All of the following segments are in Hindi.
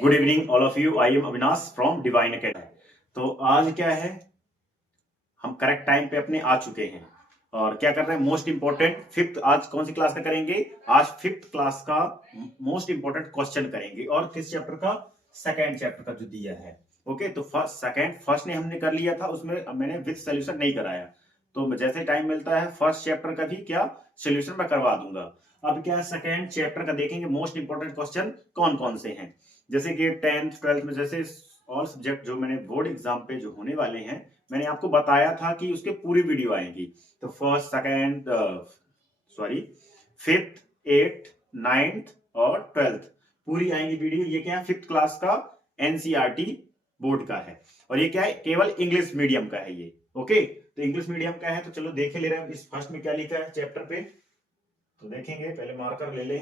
Good evening all of you. I am Avinash from divine academy. तो आज क्या है, हम करेक्ट टाइम पे अपने आ चुके हैं और क्या कर रहे हैं, मोस्ट इंपॉर्टेंट फिफ्थ। आज कौन सी क्लास का करेंगे? आज फिफ्थ क्लास का मोस्ट इंपॉर्टेंट क्वेश्चन करेंगे और किस चैप्टर का? सेकेंड चैप्टर का जो दिया है। ओके, तो फर्स्ट ने हमने कर लिया था, उसमें मैंने विद सोल्यूशन नहीं कराया। तो जैसे टाइम मिलता है फर्स्ट चैप्टर का भी क्या सोल्यूशन मैं करवा दूंगा। अब क्या सेकेंड चैप्टर का देखेंगे, मोस्ट इंपॉर्टेंट क्वेश्चन कौन कौन से हैं। जैसे कि 10th 12th में जैसे ऑल सब्जेक्ट जो मैंने बोर्ड एग्जाम पे जो होने वाले हैं, मैंने आपको बताया था कि उसके पूरी वीडियो आएंगी। तो first second fifth, eighth, ninth और 12th पूरी आएंगी वीडियो। ये क्या है, फिफ्थ क्लास का एनसीईआरटी बोर्ड का है और ये क्या है, केवल इंग्लिश मीडियम का है ये। ओके, तो इंग्लिश मीडियम का है। तो चलो देखे ले रहे हैं इस फर्स्ट में क्या लिखा है चैप्टर पे। तो देखेंगे, पहले मार्कर ले ले।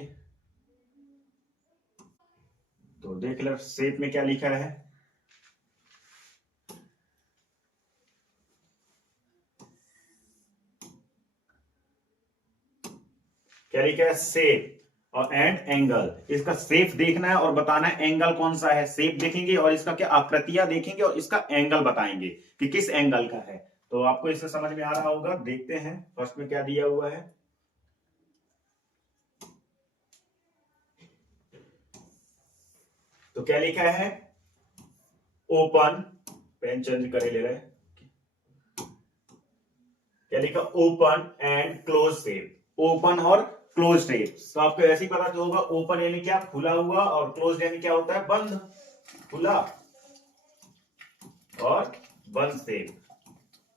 तो देख ले शेप में क्या लिखा है। क्या लिखा है? शेप और एंड एंगल। इसका शेप देखना है और बताना है एंगल कौन सा है। शेप देखेंगे और इसका क्या आकृतियां देखेंगे और इसका एंगल बताएंगे कि किस एंगल का है। तो आपको इससे समझ में आ रहा होगा। देखते हैं फर्स्ट में क्या दिया हुआ है। तो क्या लिखा है? ओपन, पेन चेंज करे ले रहे हैं। क्या लिखा? Open and close shape. Open और क्लोज शेप। तो आपको ऐसे ही पता होगा, ओपन यानी क्या, खुला हुआ, और क्लोज यानी क्या होता है, बंद। खुला और बंद शेप।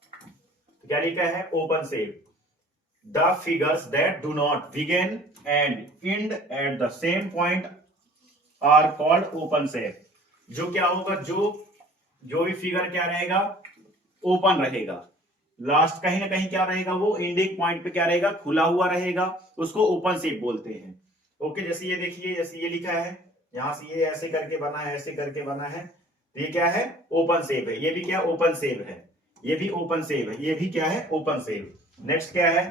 तो क्या लिखा है? Open shape. The figures that do not begin and end at the same point are called open shape. जो क्या होगा, जो भी फिगर क्या रहेगा, ओपन रहेगा। लास्ट कहीं ना कहीं क्या रहेगा, वो एंडिंग पॉइंट पे क्या रहेगा, खुला हुआ रहेगा, उसको ओपन शेप बोलते हैं। ओके, जैसे ये देखिए, जैसे ये लिखा है, यहां से ये ऐसे करके बना है, ऐसे करके बना है, तो ये क्या है, ओपन शेप है। ये भी क्या, ओपन शेप है। ये भी ओपन शेप है, ये भी क्या है, ओपन शेप। नेक्स्ट क्या है?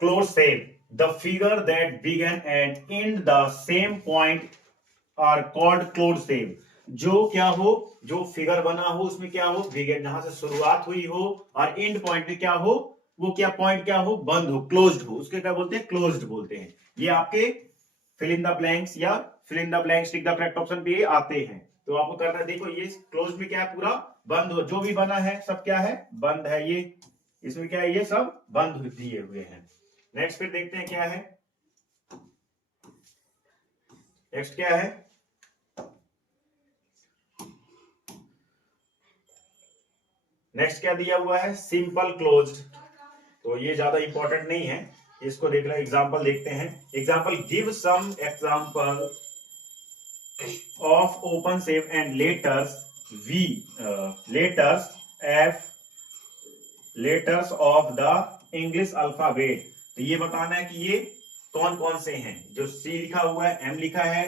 Close shape. The figure that began and end the same point are called close shape. जो क्या हो, जो फिगर बना हो उसमें क्या हो, बिगिन जहां से शुरुआत हुई हो और एंड पॉइंट पे क्या हो, वो क्या पॉइंट क्या हो, बंद हो, क्लोज्ड हो, उसके क्या बोलते हैं, क्लोज्ड बोलते हैं। ये आपके फिल इन द ब्लैंक्स या fill in the blanks tick the correct option पे ये आते हैं। तो आपको करना है, देखो ये क्लोज में क्या है, पूरा बंद हो, जो भी बना है सब क्या है, बंद है। ये इसमें क्या है, ये सब बंद दिए हुए हैं। नेक्स्ट फिर देखते हैं क्या है। नेक्स्ट क्या है? नेक्स्ट क्या दिया हुआ है? Simple closed. तो ये ज्यादा इंपॉर्टेंट नहीं है, इसको देख रहे हैं। एग्जांपल देखते हैं। Example, give some example of open shape and letters V, letters F, letters of the English alphabet. तो ये बताना है कि ये कौन कौन से हैं। जो सी लिखा हुआ है, एम लिखा है,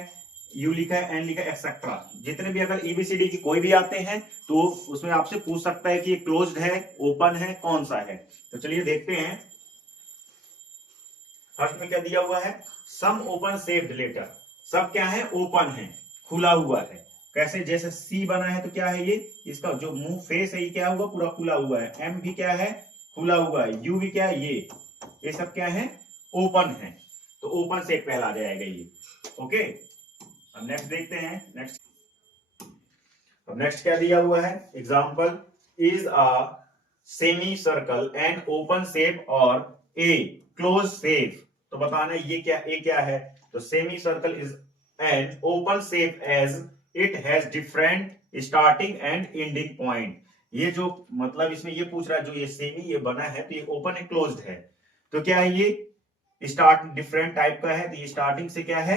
यू लिखा है, एन लिखा है, एक्सेट्रा, जितने भी अगर एबीसीडी की कोई भी आते हैं तो उसमें आपसे पूछ सकता है कि ये क्लोज्ड है, ओपन है, कौन सा है। तो चलिए देखते हैं। फर्स्ट में क्या दिया हुआ है? सम ओपन शेप्ड लेटर। सब क्या है, ओपन है, खुला हुआ है। कैसे? जैसे सी बना है तो क्या है, ये इसका जो मुंह फेस है ये क्या हुआ, पूरा खुला हुआ है। एम भी क्या है, खुला हुआ है। यू भी क्या है, ये सब क्या है, ओपन है। तो ओपन शेप कहला जाएगा ये। ओके, अब नेक्स्ट देखते हैं। नेक्स्ट क्या दिया हुआ है? Example, is a semi circle N open shape और ए क्लोज शेप। तो बताना ये क्या, ए क्या है। तो semi circle is an open shape as it has different starting and ending point. ये जो मतलब इसमें ये पूछ रहा है, जो ये सेमी ये बना है तो ये ओपन है, क्लोज्ड है। तो क्या है, ये स्टार्ट डिफरेंट टाइप का है, तो ये स्टार्टिंग से क्या है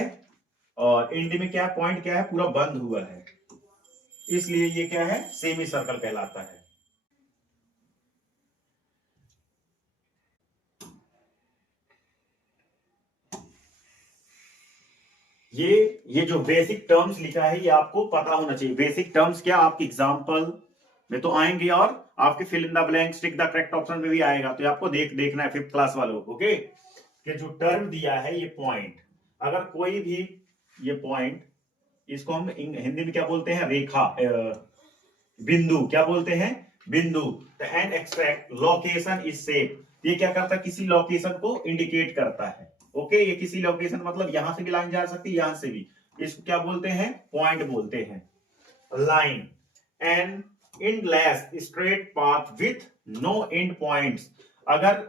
और एंड में क्या पॉइंट क्या है, पूरा बंद हुआ है, इसलिए ये क्या है, सेमी सर्कल कहलाता है। ये जो बेसिक टर्म्स लिखा है ये आपको पता होना चाहिए। बेसिक टर्म्स क्या, आपके एग्जांपल में तो आएंगे और आपके fill in the blanks tick the correct option में भी आएगा। तो आपको देखना है फिफ्थ क्लास वालों को। ओके, कि जो टर्म दिया है ये पॉइंट, अगर कोई भी ये पॉइंट, इसको हम हिंदी में क्या बोलते हैं, रेखा, बिंदु, क्या बोलते हैं, बिंदु। And extract location is safe, ये क्या करता है, किसी लोकेशन को इंडिकेट करता है। ओके, ये किसी लोकेशन मतलब यहां से भी लाइन जा सकती है, यहां से भी, इसको क्या बोलते हैं, पॉइंट बोलते हैं। Line and endless straight path with no end points, अगर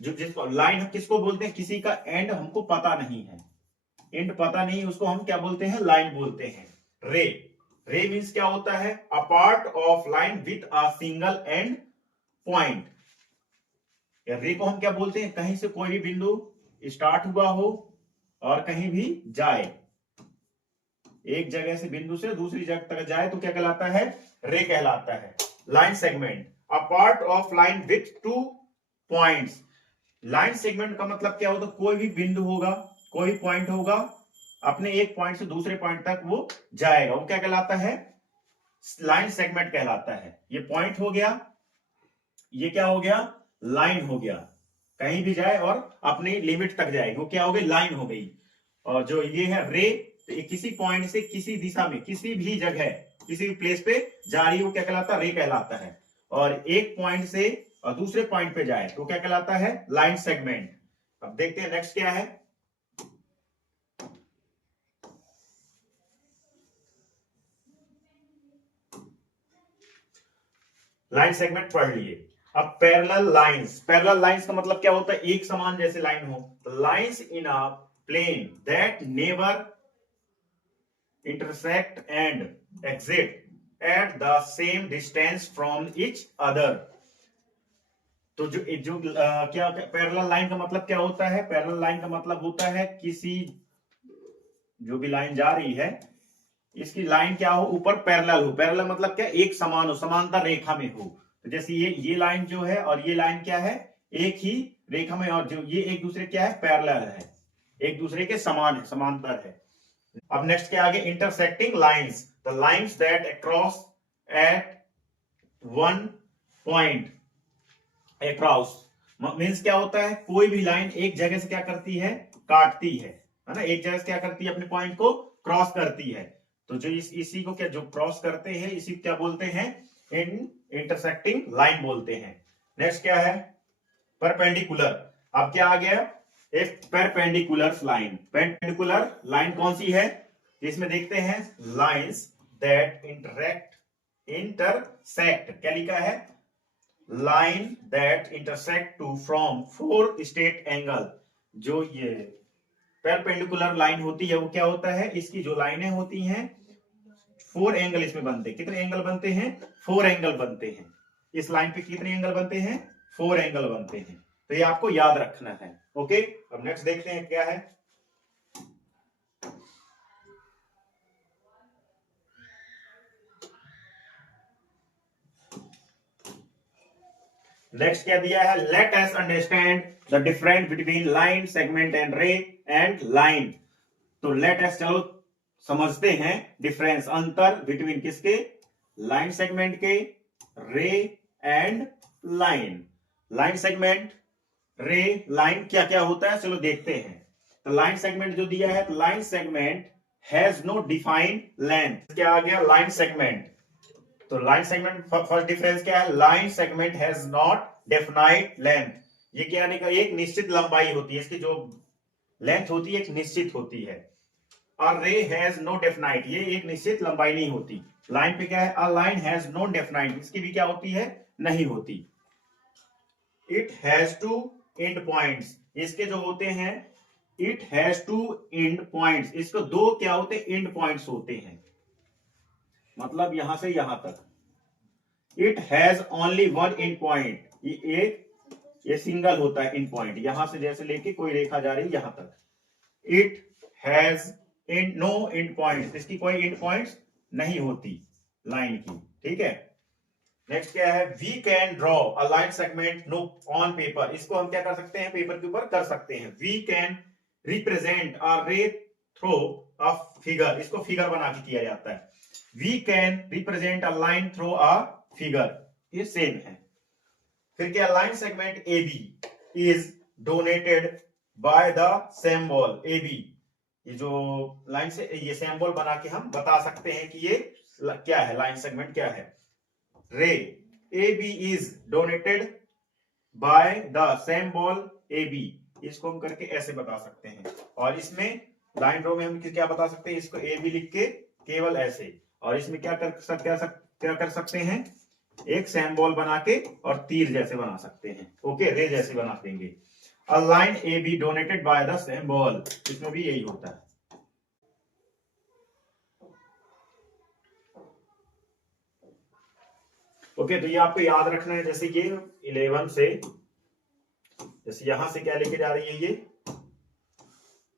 जो जिसको लाइन हम किसको बोलते हैं, किसी का एंड हमको पता नहीं है, एंड पता नहीं, उसको हम क्या बोलते हैं, लाइन बोलते हैं। रे, रे मीन्स क्या होता है, a part of line with a single and point. रे को हम क्या बोलते हैं, कहीं से कोई भी बिंदु स्टार्ट हुआ हो और कहीं भी जाए, एक जगह से बिंदु से दूसरी जगह तक जाए तो क्या कहलाता है, रे कहलाता है। Line segment, a part of line with two points, line segment का मतलब क्या होता है, कोई भी बिंदु होगा, कोई पॉइंट होगा, अपने एक पॉइंट से दूसरे पॉइंट तक वो जाएगा, वो क्या कहलाता है, लाइन सेगमेंट कहलाता है। ये पॉइंट हो गया, ये क्या हो गया, लाइन हो गया, कहीं भी जाए और अपनी लिमिट तक जाएगी, वो क्या हो गई, लाइन हो गई। और जो ये है रे, तो ये किसी पॉइंट से किसी दिशा में किसी भी जगह किसी भी प्लेस पे जा रही है, वो क्या कहलाता है, रे कहलाता है। और एक पॉइंट से और दूसरे पॉइंट पे जाए तो क्या कहलाता है, लाइन सेगमेंट। अब देखते हैं नेक्स्ट क्या है। लाइन सेगमेंट पढ़ लिए। अब पैरेलल लाइंस, पैरेलल लाइंस का मतलब क्या होता है, एक समान जैसे लाइन हो, lines in a plane that never intersect and exit at the same distance from each other। तो जो जो क्या पैरेलल लाइन का मतलब क्या होता है, पैरेलल लाइन का मतलब होता है किसी, जो भी लाइन जा रही है, इसकी लाइन क्या हो, ऊपर पैरेलल हो, पैरेलल मतलब क्या, एक समान हो, समांतर रेखा में हो। तो जैसे ये लाइन जो है और ये लाइन क्या है, एक ही रेखा में, और जो ये एक दूसरे क्या है, पैरेलल है, एक दूसरे के समान है, समांतर है। अब नेक्स्ट क्या आगे, intersecting lines, the lines that across at one point across, means क्या होता है, कोई भी लाइन एक जगह से क्या करती है, काटती है ना, एक जगह से क्या करती है, अपने पॉइंट को क्रॉस करती है। तो जो इसी को क्या, जो क्रॉस करते हैं, इसी क्या बोलते हैं, इंटरसेक्टिंग लाइन बोलते हैं। नेक्स्ट क्या है, परपेंडिकुलर। अब क्या आ गया, एक परपेंडिकुलर लाइन, परपेंडिकुलर लाइन कौन सी है, इसमें देखते हैं, लाइंस दैट इंटरसेक्ट, क्या लिखा है, line that intersect to from four straight angle. जो ये परपेंडिकुलर लाइन होती है वो क्या होता है, इसकी जो लाइनें होती हैं, फोर एंगल इसमें बनते हैं, कितने एंगल बनते हैं, फोर एंगल बनते हैं, इस लाइन पे कितने एंगल बनते हैं, फोर एंगल बनते हैं। तो ये आपको याद रखना है। ओके, अब नेक्स्ट देखते हैं क्या है। नेक्स्ट क्या दिया है, let us understand the difference between line segment and रे एंड लाइन। तो लेट अस, चलो समझते हैं डिफरेंस, अंतर बिटवीन किसके, लाइन सेगमेंट के, रे एंड लाइन। लाइन सेगमेंट, रे, लाइन क्या क्या होता है, चलो देखते हैं। तो लाइन सेगमेंट जो दिया है, line segment has no defined length, क्या आ गया, लाइन सेगमेंट। तो लाइन सेगमेंट फर्स्ट डिफरेंस क्या है, line segment has not definite length, ये क्या नहीं, एक निश्चित लंबाई होती है, इसकी जो लेंथ होती है एक निश्चित होती है। और रे हैज नो डेफिनाइट, ये एक निश्चित लंबाई नहीं होती। लाइन पे क्या है, a line has no definite, इसकी भी क्या होती है, नहीं होती। It has two end points, इसके जो होते हैं, it has two end points, इसको दो क्या होते हैं, एंड पॉइंट्स होते हैं, मतलब यहां से यहां तक। It has only one and point, ये सिंगल होता है एंड पॉइंट, यहां से जैसे लेके कोई रेखा जा रही है यहां तक। It has no end point, इसकी कोई एंड पॉइंट्स नहीं होती लाइन की, ठीक है। नेक्स्ट क्या है, we can draw a line segment no on paper, इसको हम क्या कर सकते हैं, पेपर के ऊपर कर सकते हैं। We can represent a ray through a figure, इसको फिगर बना के किया जाता है। We can represent a line through a figure, ये सेम है। फिर क्या, line segment A B is donated by the symbol A B, ये जो लाइन से ये सिंबल बना के हम बता सकते हैं कि ये क्या है, लाइन सेगमेंट क्या है। Ray A B is donated by the symbol A B, इसको हम करके ऐसे बता सकते हैं। और इसमें लाइन रो में हम क्या बता सकते हैं, इसको ए बी लिख के केवल ऐसे। और इसमें क्या कर सकते हैं, एक सिंबल बना के और तीर जैसे बना सकते हैं। ओके, रे जैसे बना देंगे। A line A B donated by the symbol, इसमें भी यही होता है। ओके, तो ये आपको याद रखना है। जैसे ये 11 से, जैसे यहां से क्या लेके जा रही है, ये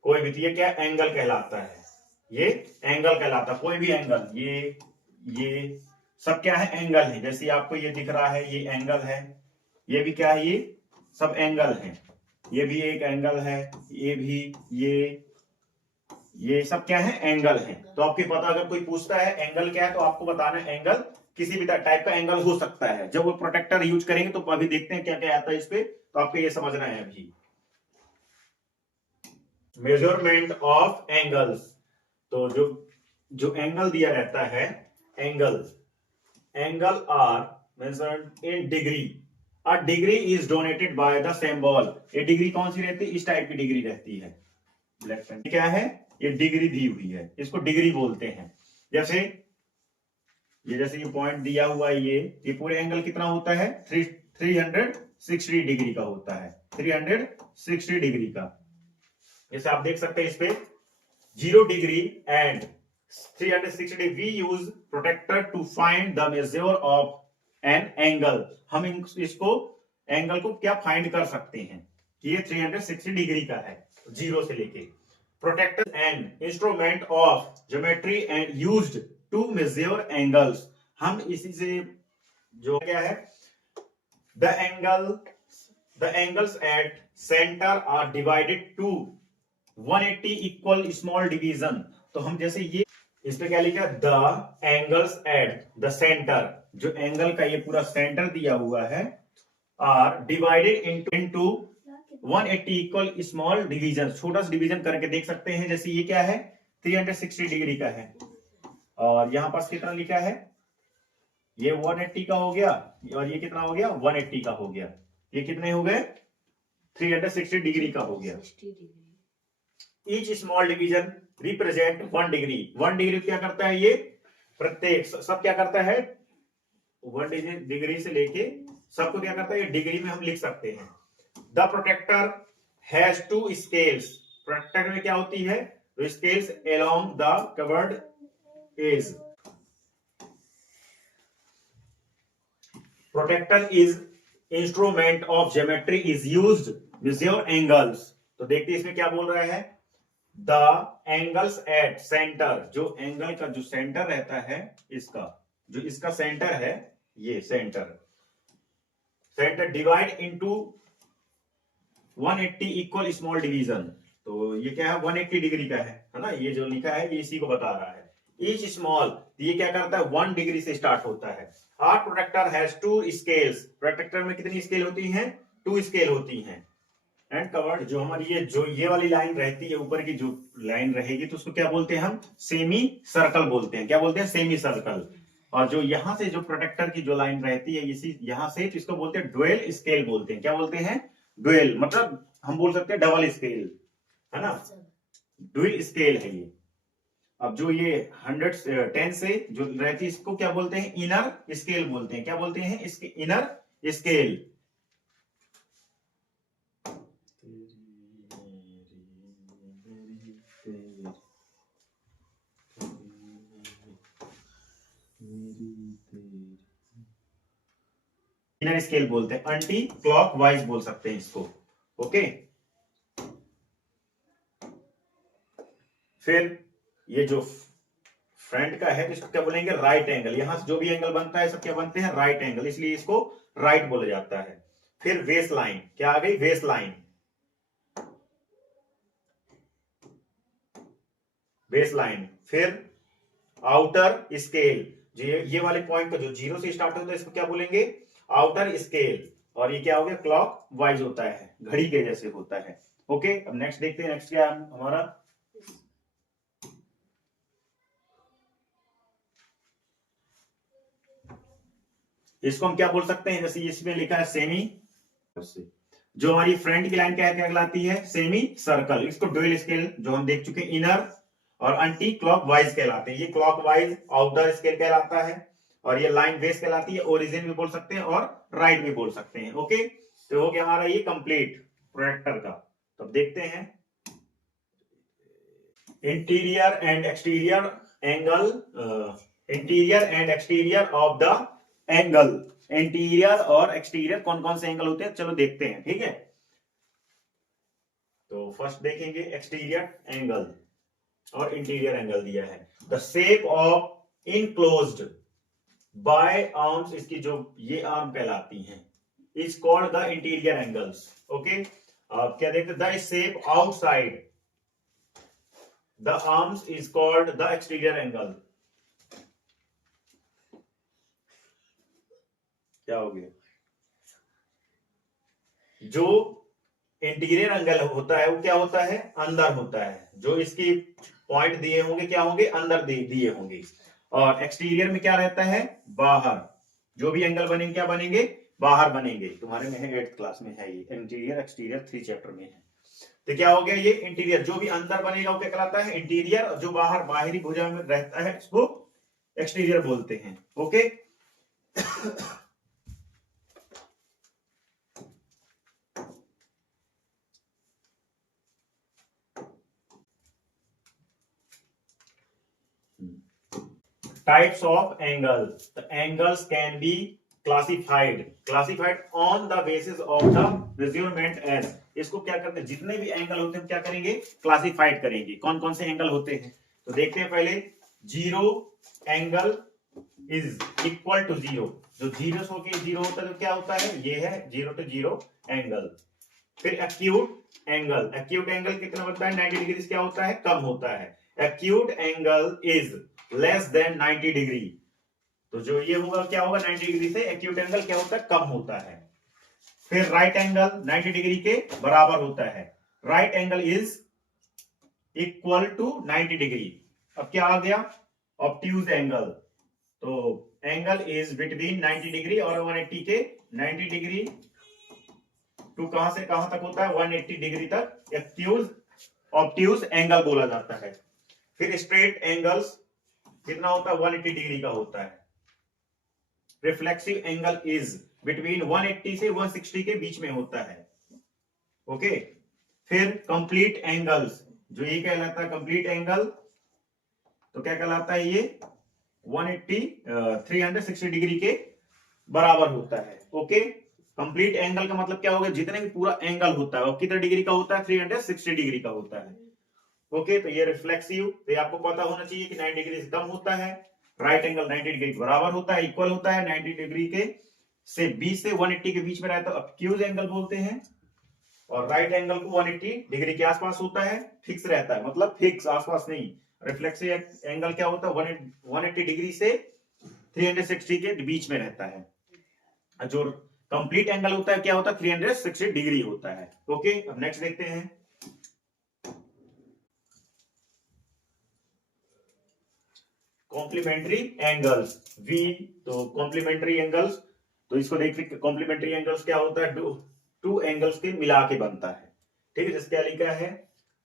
कोई भी, ये क्या एंगल कहलाता है, ये एंगल कहलाता है। कोई भी एंगल, ये सब क्या है, एंगल है। जैसे आपको ये दिख रहा है, ये एंगल है, ये भी क्या है, ये सब एंगल है। ये भी एक एंगल है, ये भी, ये सब क्या है, एंगल है। तो आपको पता, अगर कोई पूछता है एंगल क्या है, तो आपको बताना है एंगल किसी भी टाइप का एंगल हो सकता है। जब वो प्रोटेक्टर यूज करेंगे तो अभी देखते हैं क्या क्या आता है इस पे, तो आपको ये समझना है अभी। मेजरमेंट ऑफ एंगल्स, तो जो एंगल दिया रहता है, angle are measured in degree. A degree is donated by the symbol. ये डिग्री कौन सी रहती है, इस टाइप की डिग्री रहती है। ब्लैक पेन क्या है, ये डिग्री दी हुई है, इसको डिग्री बोलते हैं। जैसे ये पॉइंट दिया हुआ है, ये पूरे एंगल कितना होता है, 360 डिग्री का होता है, 360 डिग्री का। जैसे आप देख सकते हैं इस पे 0 degree and 360 degree. We use protractor to find the measure of an angle. हम इसको एंगल को क्या फाइंड कर सकते हैं कि ये 360 डिग्री का है, 0 से लेके। Protractor and instrument of geometry and used to measure angles. हम इसी से जो क्या है, the angles at centre are divided to 180 equal small division. तो हम जैसे ये इस पे क्या लिखा, the angles at the centre, जो एंगल का ये पूरा सेंटर दिया हुआ है, are divided into 180 equal small division. छोटा सा डिवीजन करके देख सकते हैं। जैसे ये क्या है, 360 डिग्री का है, और यहां पास कितना लिखा है, ये 180 का हो गया, और ये कितना हो गया, 180 का हो गया। ये कितने हो गए, 360 डिग्री का हो गया। Each small division represent 1 degree. 1 degree क्या करता है, ये प्रत्येक सब क्या करता है, 1 डिग्री से लेके सबको क्या करता है, ये डिग्री में हम लिख सकते हैं। The protractor has 2 scales. Protractor में क्या होती है, तो scales along the curved edge. Protractor is instrument of geometry is used measure angles. तो देखते इसमें क्या बोल रहा है, द एंगल्स एट सेंटर, जो एंगल का जो सेंटर रहता है, इसका सेंटर है, ये centre divide into 180 equal small division. तो ये क्या है, 180 डिग्री का है ना, ये जो लिखा है ये इसी को बता रहा है। ईच स्मॉल, ये क्या करता है, 1 डिग्री से स्टार्ट होता है। Our protractor has 2 scales. Protractor में कितनी स्केल होती हैं, 2 स्केल होती हैं। एंड कवर्ड, जो हमारी ये वाली लाइन रहती है, ऊपर की जो लाइन रहेगी, तो उसको क्या बोलते हैं हम, सेमी सर्कल बोलते हैं। क्या बोलते हैं, सेमी सर्कल। और जो यहां से जो प्रोटेक्टर की जो लाइन रहती है, इसी यहां से, तो इसको बोलते हैं ड्यूअल स्केल बोलते हैं। क्या बोलते हैं, ड्यूअल, मतलब हम बोल सकते हैं डबल स्केल, है ना, ड्यूअल स्केल है ये। अब जो ये 110 से जो रहती है, इसको क्या बोलते हैं, इनर स्केल बोलते हैं। क्या बोलते हैं, इसके इनर स्केल। इनर स्केल बोलते हैं, एंटी क्लॉकवाइज बोल सकते हैं इसको। ओके, फिर ये जो फ्रंट का है, इसको क्या बोलेंगे, राइट एंगल। यहां से जो भी एंगल बनता है, सब क्या बनते हैं, राइट एंगल, इसलिए इसको राइट बोला जाता है। फिर वेस्ट लाइन, क्या आ गई, वेस्ट लाइन, वेस्ट लाइन। फिर आउटर स्केल, ये वाले पॉइंट का जो 0 से स्टार्ट होता है, इसको क्या बोलेंगे, आउटर स्केल। और ये क्या हो गया, क्लॉक वाइज होता है, घड़ी के जैसे होता है। ओके, अब नेक्स्ट देखते हैं, नेक्स्ट क्या है हमारा, इसको हम क्या बोल सकते हैं, जैसे इसमें लिखा है सेमी, जो हमारी फ्रंट की लाइन क्या कहलाती है, सेमी सर्कल। इसको ड्यूअल स्केल जो हम देख चुके हैं, इनर और एंटी क्लॉक वाइज कहलाते हैं। ये क्लॉक वाइज आउटर स्केल कहलाता है, और ये लाइन बेस कहलाती है। ओरिजिन भी बोल सकते हैं और राइट भी बोल सकते हैं। ओके, तो हो गया हमारा ये कंप्लीट प्रोजेक्टर का। तो देखते हैं interior and exterior angle, interior and exterior of the angle. Interior और एक्सटीरियर कौन कौन से एंगल होते हैं, चलो देखते हैं। ठीक है, तो फर्स्ट देखेंगे एक्सटीरियर एंगल और इंटीरियर एंगल दिया है। The shape of enclosed bye arms, इसकी जो ये आर्म कहलाती हैं, is called the interior angles. Okay, क्या देखते, the shape outside the arms is called the exterior angle. क्या हो गया, जो इंटीरियर एंगल होता है वो क्या होता है, अंदर होता है। जो इसकी पॉइंट दिए होंगे क्या होंगे, अंदर दिए होंगे। और एक्सटीरियर में क्या रहता है, बाहर। जो भी एंगल बनेंगे क्या बनेंगे, बाहर बनेंगे। तुम्हारे में है 8th क्लास में है ये इंटीरियर एक्सटीरियर 3 चैप्टर में है। तो क्या हो गया, ये इंटीरियर जो भी अंदर बनेगा वो क्या कहलाता है, इंटीरियर। जो बाहर बाहरी भुजा में रहता है इसको एक्सटीरियर बोलते हैं। Okay, types of angle. The angles can be classified on the basis of the measurement as. इसको क्या करते हैं, जितने भी एंगल होते हैं क्या करेंगे, क्लासिफाइड करेंगे। कौन कौन से एंगल होते हैं, तो देखते हैं पहले। Zero angle is equal to zero. जो जीरो होके जीरो होता है तो क्या होता है, ये है 0 to 0 एंगल। फिर एक्यूट एंगल कितना बनता है, 90 डिग्री। क्या होता है, कम होता है। Acute angle is less than 90 degree. तो जो ये होगा क्या होगा, 90 डिग्री से एक्यूट एंगल क्या होता है, कम होता है। फिर राइट एंगल 90 डिग्री के बराबर होता है। Right angle is equal to 90 degree. अब क्या आ गया, ऑब्ट्यूज एंगल। तो एंगल इज बिटवीन 90 डिग्री और 180 के। 90 डिग्री टू कहां से कहां तक होता है, 180 डिग्री तक ऑब्ट्यूज एंगल बोला जाता है। फिर स्ट्रेट एंगल्स कितना होता है, 180 डिग्री का होता है। रिफ्लेक्सिव एंगल इज बिटवीन 180 से 160 के बीच में होता है। ओके, फिर कंप्लीट एंगल्स, जो ये कहलाता है कंप्लीट एंगल, तो क्या कहलाता है, ये 360 डिग्री के बराबर होता है। ओके, कंप्लीट एंगल का मतलब क्या होगा, जितने भी पूरा एंगल होता है वो कितने डिग्री का होता है, 360 डिग्री का होता है। ओके, तो ये रिफ्लेक्सिव, तो आपको पता होना चाहिए कि 90 डिग्री से कम होता है। राइट एंगल 90 डिग्री के बराबर होता है, इक्वल होता है। 90 डिग्री के से 20 से 180 के बीच में रहता है, ऑब्ट्यूज एंगल बोलते हैं। और राइट एंगल को 180 डिग्री के आसपास होता है, फिक्स रहता है, मतलब फिक्स, आसपास नहीं। रिफ्लेक्सिव एंगल क्या होता है, 180 डिग्री से 360 के बीच में रहता है। जो कंप्लीट एंगल होता है क्या होता है, 360 डिग्री होता है। ओके, अब नेक्स्ट देखते हैं। कॉम्प्लीमेंट्री एंगल्स, वी, तो कॉम्प्लीमेंट्री एंगल्स, तो इसको देखिए कॉम्प्लीमेंट्री एंगल्स क्या होता है, टू एंगल्स के मिला के बनता है। ठीक है, जिसका क्या लिखा है,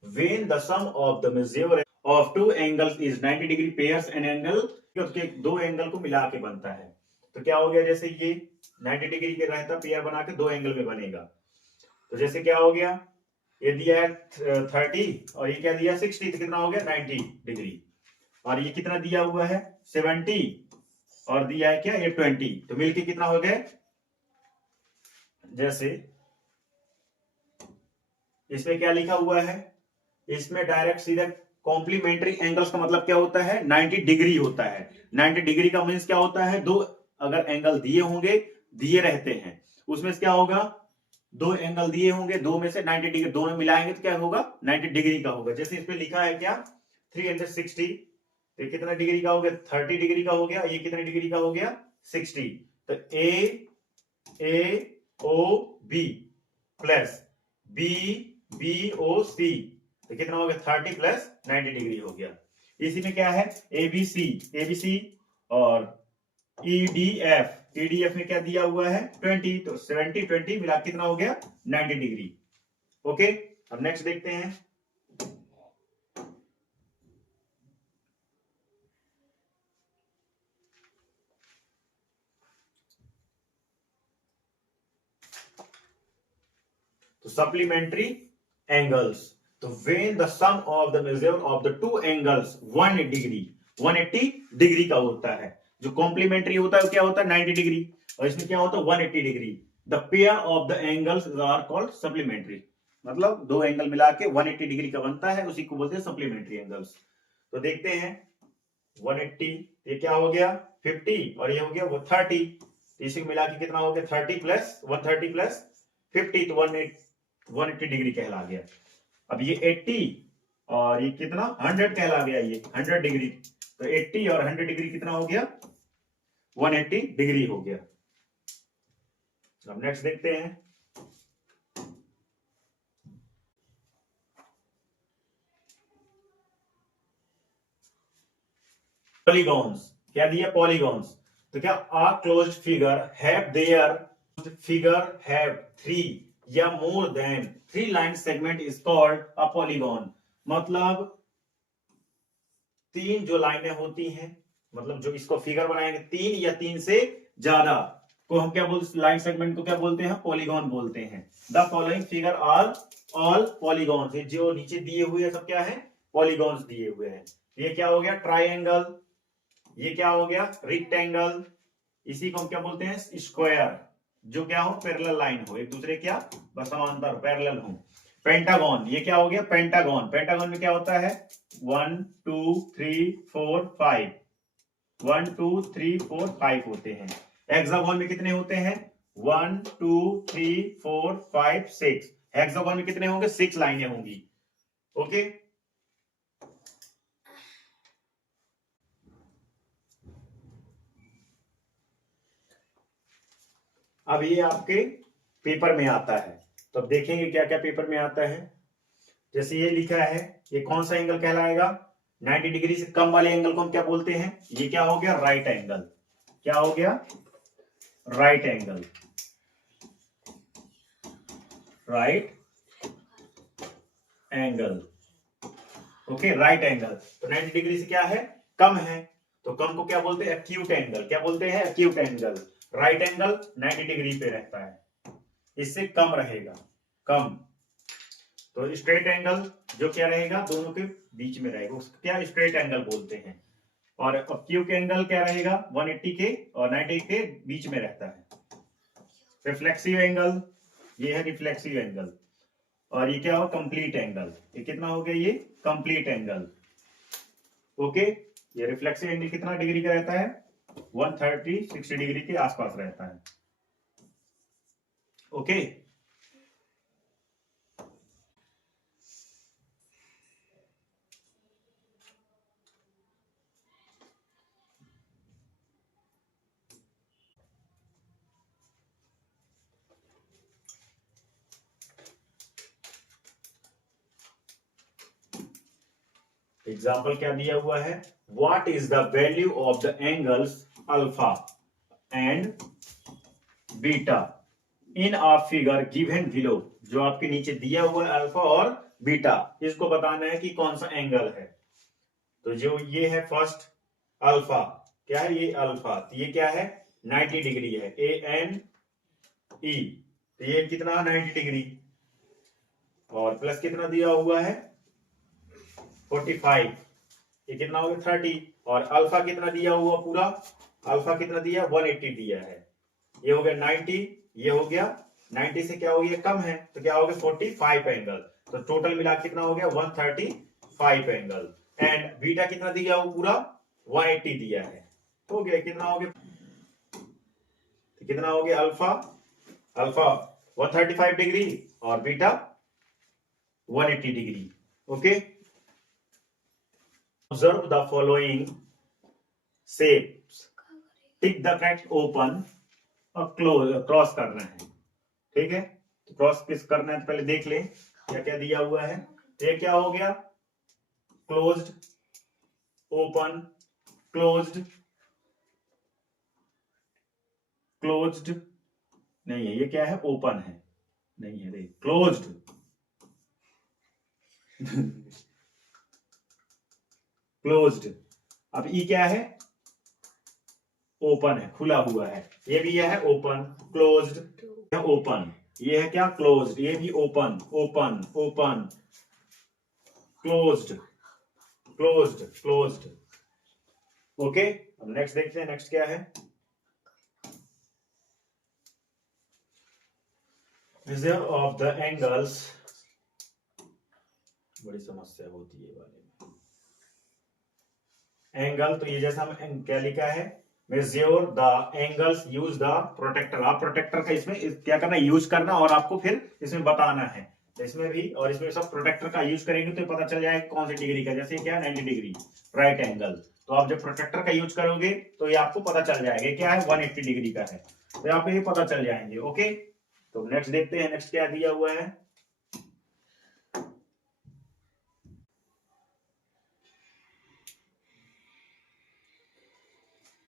when the sum of the measure of two angles is 90 degree pairs an angle, उसके दो एंगल को मिला के बनता है। तो क्या हो गया, जैसे ये 90 डिग्री के रहता, पेयर बना के दो एंगल में बनेगा। तो जैसे क्या हो गया, ये दिया है 30 और ये क्या दिया 60, तो कितना हो गया 90 डिग्री। और ये कितना दिया हुआ है 70 और दिया है क्या ये 20, तो मिलके कितना हो गया, जैसे इसमें क्या लिखा हुआ है, इसमें डायरेक्ट सीधा कॉम्प्लीमेंट्री एंगल्स का मतलब क्या होता है, 90 डिग्री होता है। 90 डिग्री का मीन्स क्या होता है, दो अगर एंगल दिए होंगे, दिए रहते हैं, उसमें से क्या होगा, दो एंगल दिए होंगे, दो में से 90 डिग्री दोनों मिलाएंगे तो क्या होगा 90 डिग्री का होगा। जैसे इसमें लिखा है क्या 360, तो ये कितना डिग्री का हो गया 30 डिग्री का हो गया, ये कितने डिग्री का हो गया 60। तो A O B plus B B O C, तो कितना हो गया 30 प्लस 90 डिग्री हो गया। इसी में क्या है एबीसी और ईडीएफ में क्या दिया हुआ है 20, तो 70 20 मिला कितना हो गया 90 डिग्री। ओके, अब नेक्स्ट देखते हैं। तो सप्लीमेंट्री एंगल्स, तो when the sum of the measure of the two angles 180 degree का होता है। जो कॉम्प्लीमेंट्री होता है वो क्या होता है 90 डिग्री, और इसमें क्या होता है 180 degree. The pair of the angles are called supplementary, मतलब दो एंगल मिला के 180 डिग्री का बनता है, उसी को बोलते हैं सप्लीमेंट्री एंगल्स। तो देखते हैं 180, ये क्या हो गया 50 और ये हो गया वो 30, इसी को मिला के कितना हो गया 30 प्लस 130 प्लस 50, तो 180 डिग्री कहला गया। अब ये 80 और ये कितना 100 कहला गया, ये 100 डिग्री, तो 80 और 100 डिग्री कितना हो गया 180 डिग्री हो गया। अब नेक्स्ट देखते हैं। पॉलीगॉन्स, क्या दिया पॉलीगॉन्स, तो क्या a closed figure have their figure have 3 या more than 3 line segment is called a polygon. मतलब 3 जो लाइनें होती हैं, मतलब जो इसको फिगर बनाएंगे 3 या 3 से ज्यादा को हम क्या बोलते, लाइन सेगमेंट को क्या बोलते हैं पॉलीगॉन बोलते हैं। The following figure are all polygons, जो नीचे दिए हुए हैं सब क्या है पॉलीगॉन्स दिए हुए हैं। ये क्या हो गया ट्राइंगल, ये क्या हो गया रेक्टेंगल, इसी को हम क्या बोलते हैं स्क्वायर, जो क्या हो पैरेलल लाइन हो, एक दूसरे क्या समांतर पैरेलल हो। पेंटागन, ये क्या हो गया पेंटागन, पेंटागन में क्या होता है 1 2 3 4 5, 1 2 3 4 5 होते हैं। हेक्सागन में कितने होते हैं 1 2 3 4 5 6, हेक्सागन में कितने होंगे 6 लाइनें होंगी। ओके, अब ये आपके पेपर में आता है, तो अब देखेंगे क्या क्या पेपर में आता है। जैसे ये लिखा है, ये कौन सा एंगल कहलाएगा 90 डिग्री से कम वाले एंगल को हम क्या बोलते हैं, ये क्या हो गया राइट एंगल, क्या हो गया right angle, right angle. Okay, right angle, तो 90 डिग्री से क्या है कम है, तो कम को क्या बोलते हैं एक्यूट एंगल, क्या बोलते हैं acute angle. Right angle 90 degree पे रहता है, इससे कम रहेगा कम। तो स्ट्रेट एंगल जो क्या रहेगा दोनों के बीच में रहेगा, उसको क्या स्ट्रेट एंगल बोलते हैं। और एक्यूट एंगल क्या रहेगा 180 के और 90 के बीच में रहता है। रिफ्लेक्सिव एंगल, ये है रिफ्लेक्सिव एंगल, और ये क्या हो कंप्लीट एंगल, ये कितना हो गया ये कंप्लीट एंगल। ओके, ये रिफ्लेक्सिव एंगल कितना डिग्री का रहता है 130 60 डिग्री के आसपास रहता है। ओके, एग्जाम्पल क्या दिया हुआ है what is the value of the angles alpha and beta in a figure given below, जो आपके नीचे दिया हुआ है अल्फा और बीटा, इसको बताना है कि कौन सा एंगल है। तो जो ये है फर्स्ट अल्फा, क्या है ये अल्फा, तो ये क्या है 90 डिग्री है ANE, तो ये कितना 90 डिग्री, और प्लस कितना दिया हुआ है 45, ये कितना हो गया 30, और अल्फा कितना दिया हुआ पूरा, अल्फा कितना दिया 180 दिया है, ये हो गया 90, ये हो गया 90 से क्या हो गया कम है, तो क्या हो गया 45 एंगल, तो टोटल मिला कितना हो गया 135 एंगल। एंड बीटा कितना दिया हुआ पूरा 180 दिया है, हो गया कितना हो गया, तो कितना हो गया अल्फा, अल्फा 135 डिग्री और beta 180 degree. Okay, observe the following shapes, tick the correct open और क्लोज, क्रॉस करना है, ठीक है। तो क्रॉस किस करना है तो पहले देख लें क्या क्या दिया हुआ है। ये क्या हो गया क्लोज्ड, ओपन, क्लोज्ड, क्लोज्ड नहीं है, ये क्या है, ओपन है, नहीं है, देख क्लोज्ड क्लोज्ड। अब ई क्या है, ओपन है, खुला हुआ है, ये भी यह है ओपन, क्लोज्ड ओपन, ये है क्या क्लोज्ड, ये भी open open open, closed closed closed. Okay, अब नेक्स्ट देखते हैं, नेक्स्ट क्या है, मेजर ऑफ द एंगल्स, बड़ी समस्या होती है वाले में एंगल, तो ये जैसा हम क्या लिखा है, measure the angles use the protractor, आप प्रोटेक्टर का इसमें क्या करना, यूज करना और आपको फिर इसमें बताना है, तो इसमें भी और इसमें सब प्रोटेक्टर का यूज करेंगे तो पता चल जाएगा कौन सी डिग्री का, जैसे क्या 90 डिग्री राइट एंगल, तो आप जब प्रोटेक्टर का यूज करोगे तो ये आपको पता चल जाएगा क्या है 180 डिग्री का है, तो आपको ये पता चल जाएंगे। ओके, तो नेक्स्ट देखते हैं, नेक्स्ट क्या दिया हुआ है,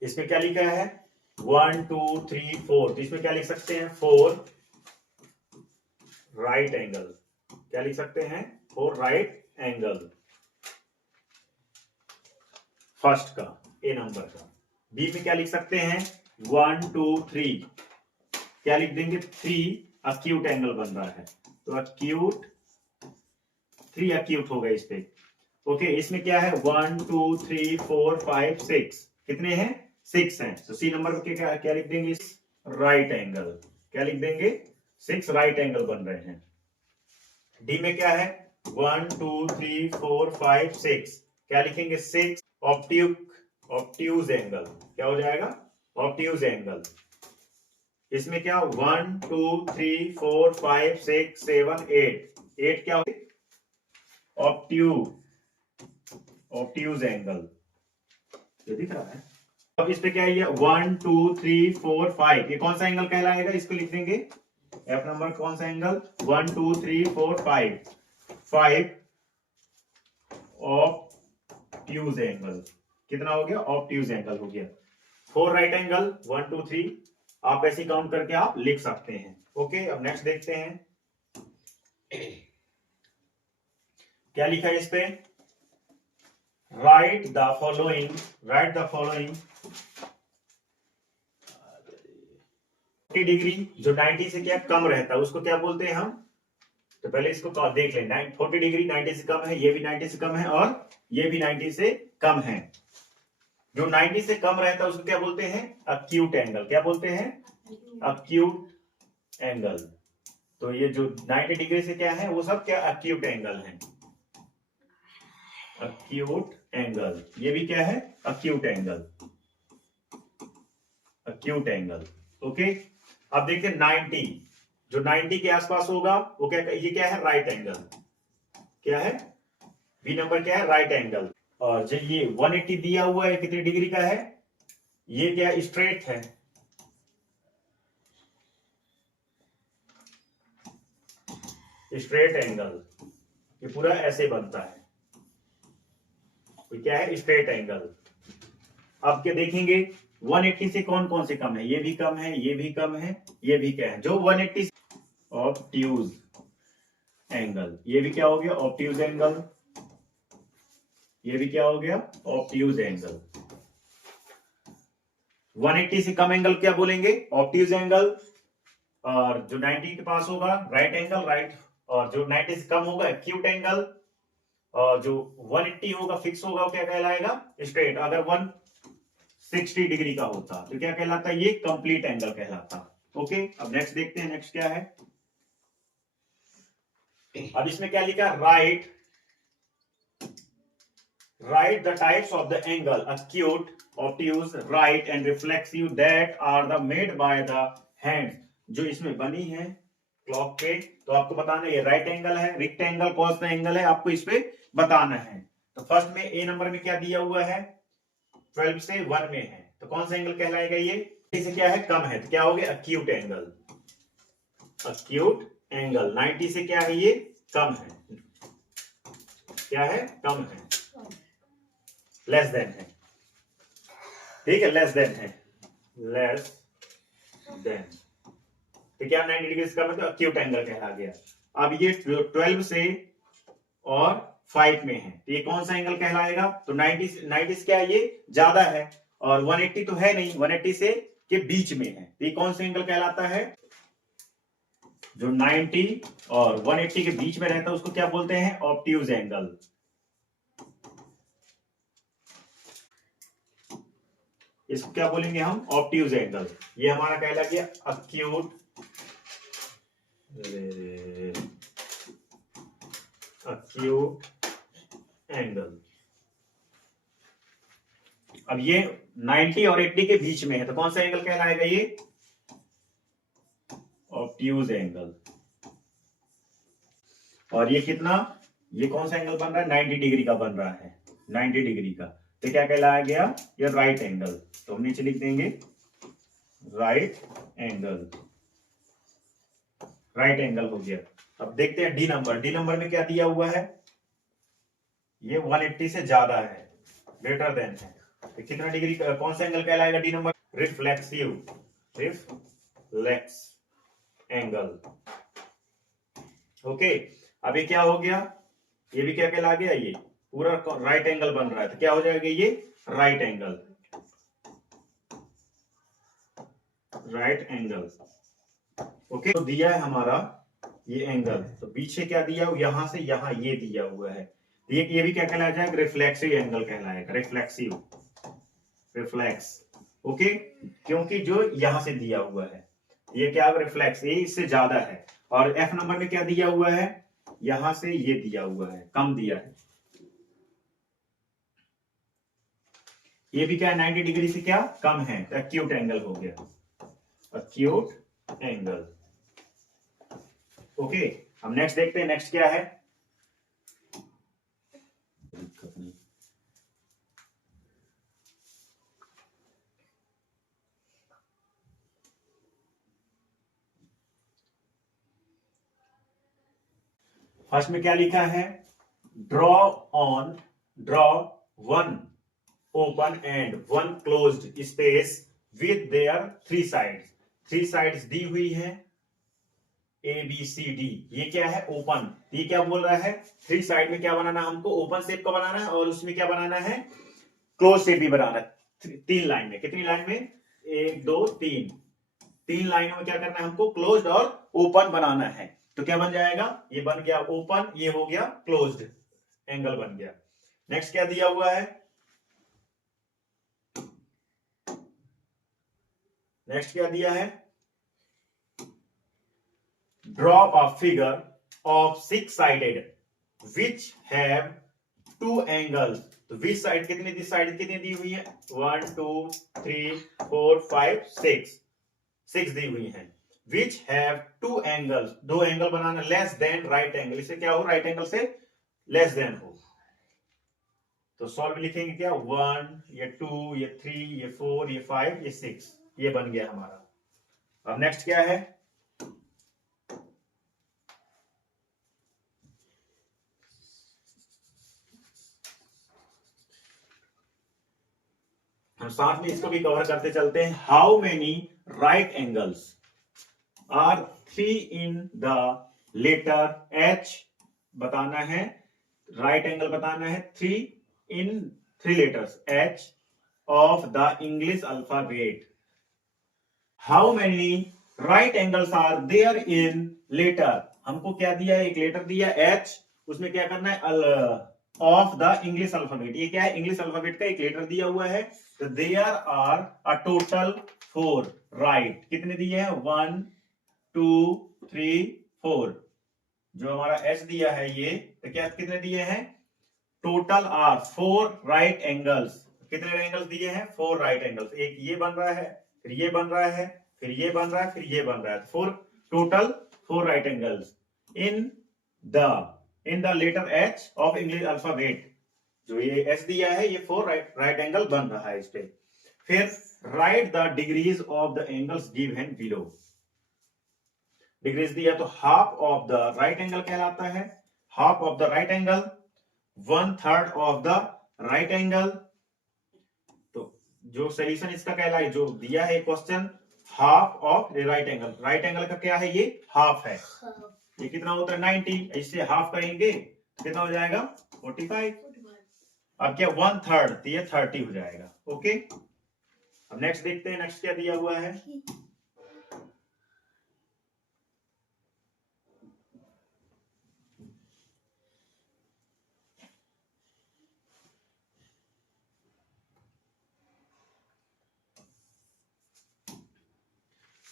इसमें क्या लिखा है 1 2 3 4, तो इसमें क्या लिख सकते हैं 4 राइट एंगल, क्या लिख सकते हैं 4 राइट एंगल, फर्स्ट का ए नंबर का। बी में क्या लिख सकते हैं 1 2 3, क्या लिख देंगे 3 अक्यूट एंगल बन रहा है, तो अक्यूट 3 अक्यूट होगा इस पे। ओके, इसमें क्या है 1 2 3 4 5 6, कितने हैं 6 हैं, तो सी नंबर पे क्या क्या लिख देंगे राइट एंगल, क्या लिख देंगे 6 राइट एंगल बन रहे हैं। डी में क्या है 1 2 3 4 5 6, क्या लिखेंगे 6 ऑब्ट्यूज एंगल, क्या हो जाएगा ऑब्ट्यूज एंगल। इसमें क्या 1 2 3 4 5 6 7 8, 8 क्या हो ऑब्ट्यूज एंगल, ये दिख रहा है। अब इस पे क्या है 1 2 3 4 5, ये कौन सा एंगल कहलाएगा, इसको लिख देंगे एफ नंबर, कौन सा एंगल 1 2 3 4 5 5 ऑब्ट्यूज एंगल, कितना हो गया ऑब्ट्यूज एंगल हो गया। 4 राइट एंगल 1 2 3, आप ऐसे काउंट करके आप लिख सकते हैं। ओके, अब नेक्स्ट देखते हैं क्या लिखा है इस पे, राइट द फॉलोइंग 40 डिग्री, जो 90 से क्या कम रहता है उसको क्या बोलते हैं हम, तो पहले इसको देख लें 40 डिग्री 90 से कम है, ये भी 90 से कम है और ये भी 90 से कम है, जो 90 से कम रहता है उसको क्या बोलते हैं अक्यूट एंगल, क्या बोलते हैं अक्यूट एंगल। तो ये जो 90 डिग्री से क्या है वो सब क्या अक्यूट एंगल है, अक्यूट एंगल, ये भी क्या है acute angle, acute angle. Okay, अब देखते 90, जो 90 के आसपास होगा वो क्या, ये क्या है राइट एंगल, क्या है बी नंबर क्या है राइट एंगल। और जो ये 180 दिया हुआ है कितनी डिग्री का है, ये क्या स्ट्रेट है, स्ट्रेट एंगल, ये पूरा ऐसे बनता है, तो क्या है स्ट्रेट एंगल। अब क्या देखेंगे 180 से कौन कौन से कम है, ये भी कम है, ये भी कम है, ये भी क्या है, जो 180 ऑब्ट्यूज एंगल, ये भी क्या हो गया ऑब्ट्यूज एंगल, ये भी क्या हो गया ऑब्ट्यूज एंगल। 180 से कम एंगल क्या बोलेंगे ऑब्ट्यूज एंगल, और जो 90 के पास होगा राइट एंगल राइट, और जो 90 से कम होगा एक्यूट एंगल, और जो 180 होगा फिक्स होगा वो क्या कहलाएगा स्ट्रेट। अगर 160 डिग्री का होता तो क्या कहलाता, ये कंप्लीट एंगल कहलाता। ओके, अब नेक्स्ट देखते हैं, नेक्स्ट क्या है, अब इसमें क्या लिखा right the types of the angle acute, obtuse, right and reflexive that are the made by the hand, जो इसमें बनी है क्लॉक पे, तो आपको बताना ये राइट एंगल है, रेक्टेंगल, कौन सा एंगल है आपको इस पे बताना है। तो फर्स्ट में ए नंबर में क्या दिया हुआ है 12 से 1 में है, तो कौन सा एंगल कहलाएगा, ये से क्या है कम है, तो क्या हो गया अक्यूट एंगल, अक्यूट एंगल 90 से क्या है ये कम है, क्या है कम है, लेस देन है, ठीक है लेस देन है, लेस देन। तो क्या 90 डिग्री का मतलब एक्यूट एंगल कहला गया। अब ये 12 से और 5 में है, तो ये कौन सा एंगल कहलाएगा? तो 90 क्या है, ये ज्यादा है, और 180 तो है नहीं, 180 से के बीच में है, तो ये कौन सा एंगल कहलाता है? जो 90 और 180 के बीच में रहता है उसको क्या बोलते हैं? Obtuse angle. इसको क्या बोलेंगे हम? Obtuse angle. ये हमारा कहला गया एक्यूट एंगल। अब ये 90 और 80 के बीच में है, तो कौन सा एंगल कहलाएगा? ये ऑब्ट्यूज एंगल। और ये कितना, ये कौन सा एंगल बन रहा है? 90 डिग्री का बन रहा है, 90 डिग्री का, तो क्या कहलाया गया? ये राइट एंगल। तो हम नीचे लिख देंगे राइट एंगल, राइट एंगल हो गया। अब देखते हैं डी नंबर। डी नंबर में क्या दिया हुआ है? ये 180 से ज्यादा है, ग्रेटर देन है, तो कितना डिग्री, कौन सा एंगल कहलाएगा D number? Reflexive, reflex angle. Okay, अब ये क्या हो गया? ये भी क्या कहला गया? ये पूरा राइट एंगल बन रहा है, तो क्या हो जाएगा? ये right angle, right angle. Okay, तो दिया है हमारा ये एंगल, तो पीछे क्या दिया? यहां से यहां ये दिया हुआ है, तो ये भी क्या कहलाया जाएगा? रिफ्लेक्सिव एंगल कहलाएगा, रिफ्लेक्सिव, रिफ्लेक्स। ओके, क्योंकि जो यहां से दिया हुआ है ये क्या? रिफ्लेक्स, ये इससे ज्यादा है। और एफ नंबर में क्या दिया हुआ है? यहां से ये दिया हुआ है, कम दिया है। ये भी क्या है? 90 डिग्री से क्या कम है, तो एक्यूट एंगल हो गया, एक्यूट एंगल। ओके, हम नेक्स्ट देखते हैं, नेक्स्ट क्या है? फर्स्ट में क्या लिखा है? Draw one open and one closed space with their three sides. Three sides दी हुई है, ए बी सी डी। ये क्या है? ओपन। ये क्या बोल रहा है? थ्री साइड में क्या बनाना है हमको? ओपन शेप का बनाना है, और उसमें क्या बनाना है? क्लोज शेप भी बनाना है। तीन लाइन में, कितनी लाइन में? 1 2 3, तीन लाइनों में क्या करना है हमको? क्लोज्ड और ओपन बनाना है। तो क्या बन जाएगा? ये बन गया ओपन, ये हो गया क्लोज्ड, एंगल बन गया। नेक्स्ट क्या दिया हुआ है? नेक्स्ट क्या दिया है? Draw a figure of 6 sided which have 2 angles. तो विच साइड कितनी दी? साइड कितनी दी हुई है? 1 2 3 4 5 6, 6 दी हुई है। विच हैव 2 एंगल्स, दो एंगल बनाना, लेस देन राइट एंगल। इसे क्या हो? राइट एंगल से लेस देन हो। तो सॉल्व लिखेंगे क्या? 1, ये 2, ये 3, ये 4, ये 5, ये 6, ये बन गया हमारा। अब नेक्स्ट क्या है? हम साथ में इसको भी कवर करते चलते हैं। How many right angles are 3 in the letter H? बताना है, राइट एंगल बताना है 3 in 3 letters H of the English alphabet. How many right angles are there in letter? हमको क्या दिया है? एक लेटर दिया एच, उसमें क्या करना है? Of the English alphabet. ये क्या है? इंग्लिश अल्फाबेट का एक लेटर दिया हुआ है। तो there are a total 4 right. कितने दिए हैं? 1 2 3 4। जो हमारा एच दिया है ये, तो क्या कितने दिए हैं? Total are 4 right angles. कितने एंगल्स दिए हैं? 4 राइट एंगल्स। एक ये बन रहा है, फिर ये बन रहा है, फिर ये बन रहा है, फिर ये बन रहा है। 4 total 4 right angles in the letter H of English alphabet. जो ये एच दिया है, ये 4 राइट एंगल बन रहा है इस पे। फिर right the degrees of the angles given below. Degrees दिया तो half of the right angle कहलाता है, half of the right angle, 1/3 of the right angle. तो जो सोल्यूशन इसका कहला है, जो दिया है question half of right angle. Right angle का क्या है, ये हाफ है। ये कितना होता है 90, इससे हाफ करेंगे तो कितना हो जाएगा 45। अब क्या 1/3, तो ये 30 हो जाएगा। ओके, अब नेक्स्ट देखते हैं, नेक्स्ट क्या दिया हुआ है।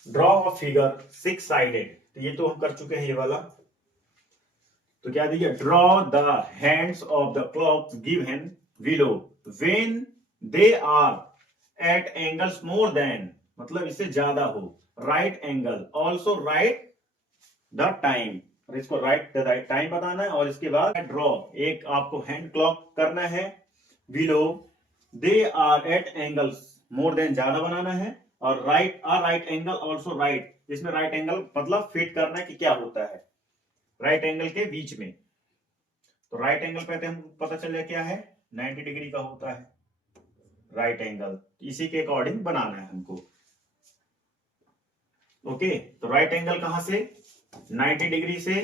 ड्रॉ अ फिगर 6 साइडेड, तो ये तो हम कर चुके हैं ये वाला। तो क्या दिया, draw the hands of the clocks given below when they are at angles more than, मतलब इससे ज्यादा हो, right angle, also write the time, और इसको राइट द टाइम बताना है। और इसके बाद ड्रॉ, एक आपको हैंड क्लॉक करना है, below they are at angles more than, ज्यादा बनाना है, और राइट आ राइट एंगल ऑल्सो राइट, इसमें राइट एंगल मतलब फिट करना है कि क्या होता है राइट एंगल के बीच में। तो राइट एंगल कहते हैं, हमको पता चल जाए क्या है, 90 डिग्री का होता है राइट एंगल, इसी के अकॉर्डिंग बनाना है हमको। ओके, तो राइट एंगल कहां से, 90 डिग्री से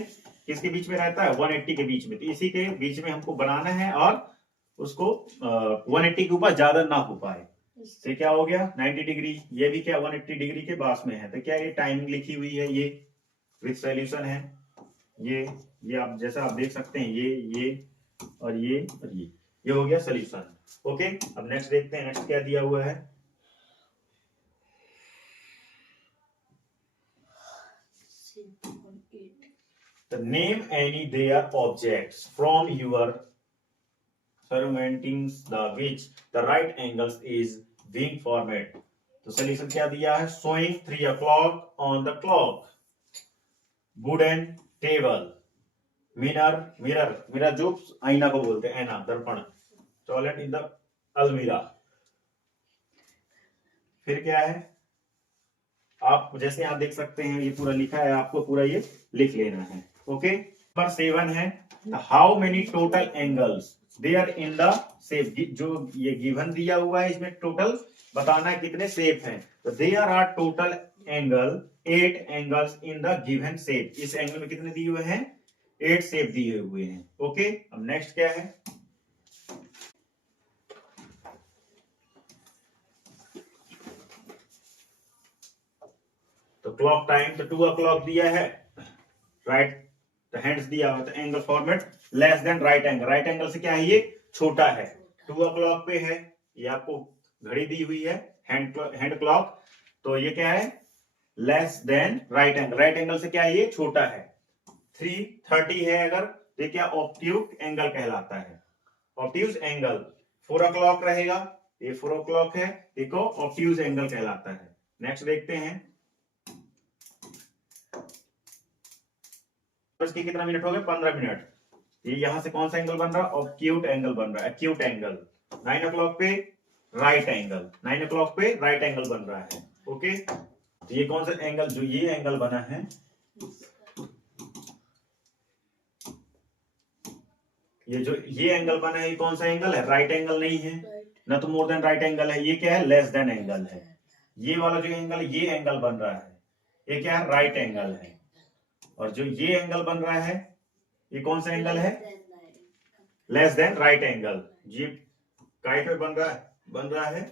किसके बीच में रहता है, 180 के बीच में, तो इसी के बीच में हमको बनाना है, और उसको 180 के ऊपर ज्यादा ना हो पाए। तो क्या हो गया 90 डिग्री, ये भी क्या 180 डिग्री के पास में है, तो क्या ये टाइमिंग लिखी हुई है, ये विथ सॉल्यूशन है, ये आप जैसा आप देख सकते हैं, ये और ये हो गया सॉल्यूशन। ओके, अब नेक्स्ट देखते हैं, नेक्स्ट क्या दिया हुआ है। Name any their objects from your surroundings the which the right angles is being formed। तो सॉल्यूशन क्या दिया है, showing 3 o'clock on the clock, wooden table, mirror जो आईना को बोलते हैं, ऐना, दर्पण, टॉयलेट इन द अलमीरा। फिर क्या है, आप जैसे आप देख सकते हैं, ये पूरा लिखा है, आपको पूरा ये लिख लेना है। ओके, नंबर 7 है, how many total angles there in the shape, जो ये गिवन दिया हुआ है, इसमें टोटल बताना है कितने शेप हैं। तो there are total angle 8 angles in the given shape, इस एंगल में कितने दिए हुए हैं, 8 शेप दिए हुए हैं। ओके, अब नेक्स्ट क्या है, तो क्लॉक टाइम, तो 2 o'clock दिया है, राइट हैंड्स दिया हुआ, तो angle format less than right angle, right angle से क्या है, ये छोटा है, 2 o'clock पे है, ये आपको घड़ी दी हुई है, हैंड क्लॉक, तो ये क्या है, less than right angle, right angle से क्या है, ये छोटा है। 3:30 है अगर, तो क्या ऑब्ट्यूज एंगल कहलाता है, ऑब्ट्यूज एंगल। 4 o'clock रहेगा, ये 4 o'clock है, देखो ऑब्ट्यूज एंगल कहलाता है। नेक्स्ट देखते हैं, इसके कितना मिनट हो गए, 15 मिनट। ये यहां से कौन सा एंगल बन रहा है, ऑब्ट्यूट एंगल बन रहा है, एक्यूट एंगल। 9 o'clock पे राइट एंगल, 9 o'clock पे राइट एंगल बन रहा है। ओके, तो ये कौन सा एंगल, जो ये एंगल बना है, ये एंगल बना है, ये कौन सा एंगल है, राइट एंगल नहीं है ना, तो मोर देन राइट एंगल है, ये क्या है, लेस देन एंगल है। ये वाला जो एंगल, ये एंगल बन रहा है, ये क्या है, राइट एंगल है। और जो ये एंगल बन रहा है, ये कौन सा एंगल है, लेस देन राइट एंगल। ये काइट पे बन रहा है,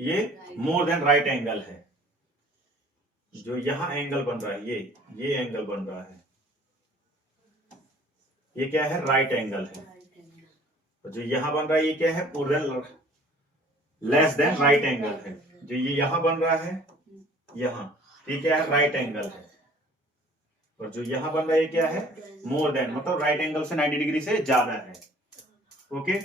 ये मोर देन राइट एंगल है। जो यहां एंगल बन रहा है, ये एंगल बन रहा है, ये क्या है, राइट एंगल है। और जो यहां बन रहा है, ये क्या है, more than less than right angle है। जो ये यहां बन रहा है, यहां, ये क्या है, राइट एंगल है। और जो यहां बन रहा है, ये क्या है, मोर देन, मतलब राइट एंगल से 90 डिग्री से ज्यादा है। ओके,